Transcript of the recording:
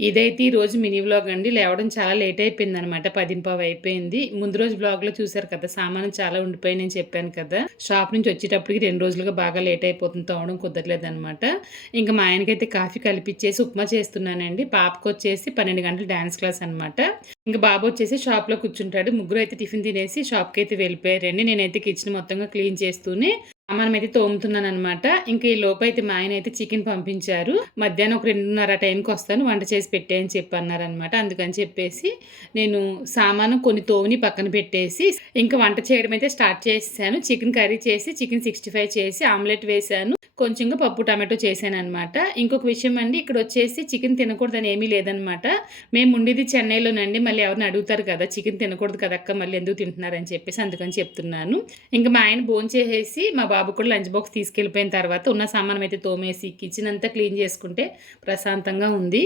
ఇదైతే ఈరోజు mini vlog అండి. లేవడం చాలా లేట్ అయిపోయిందనమాట. 10:15 అయిపోయింది. ముందు రోజు వ్లాగ్‌లో చూసారు కదా! సామాను చాలా ఉండిపోయినాయని చెప్పాను కదా! షాప్ నుంచి వచ్చేటప్పటికి 2 రోజులుగా బాగా లేట్ అయిపోతుంది. తోమడం కుదరలేదనమాట. ఇంక మా ఆయనకైతే కాఫీ కలిపిచ్చేసి ఉప్మా చేస్తున్నానండి. పాపకొచ్చేసి 12 గంటలు డాన్స్ క్లాస్ అనమాట. ఇంక బాబొచ్చేసి షాప్‌లో కూర్చుంటాడు. ముగ్గురైతే టిఫిన్ తినేసి షాప్‌కైతే వెళ్ళిపోయారండి. నేనైతే కిచెన్ మొత్తంగా క్లీన్ చేస్తూనే సామానమైతే తోముతున్నాననమాట. ఇంక ఈ లోపైతే మా ఆయనైతే చికెన్ పంపించారు. మధ్యాహ్నం ఒక 2:30 టైంకి వస్తాను వంట చేసి పెట్టేయి అని చెప్పి అన్నారనమాట. అందుకని చెప్పేసి నేను సామాను కొన్ని తోమిని పక్కన పెట్టేసి ఇంక వంట చేయడం అయితే స్టార్ట్ చేసేసాను. చికెన్ కర్రీ చేసి, చికెన్ 65 చేసి, ఆమ్లెట్ వేశాను. కొంచెంగా పప్పు టమాటో చేశాననమాట. ఇంకొక విషయం అండి, ఇక్కడొచ్చేసి చికెన్ తినకూడదని ఏమీ లేదనమాట. మేము ఉండేది చెన్నైలోనండి. మళ్ళీ ఎవరిని అడుగుతారు కదా! చికెన్ తినకూడదు కదక్క మళ్ళీ ఎందుకు తింటున్నారని చెప్పేసి అందుకని చెప్తున్నాను. ఇంక మా ఆయన భోంచేసేసి మా బాబు కూడా లంచ్ బాక్స్ తీసుకెళ్ళిపోయిన తర్వాత ఉన్న సామానమైతే తోమేసి కిచెన్ అంతా క్లీన్ చేసుకుంటే ప్రశాంతంగా ఉంది.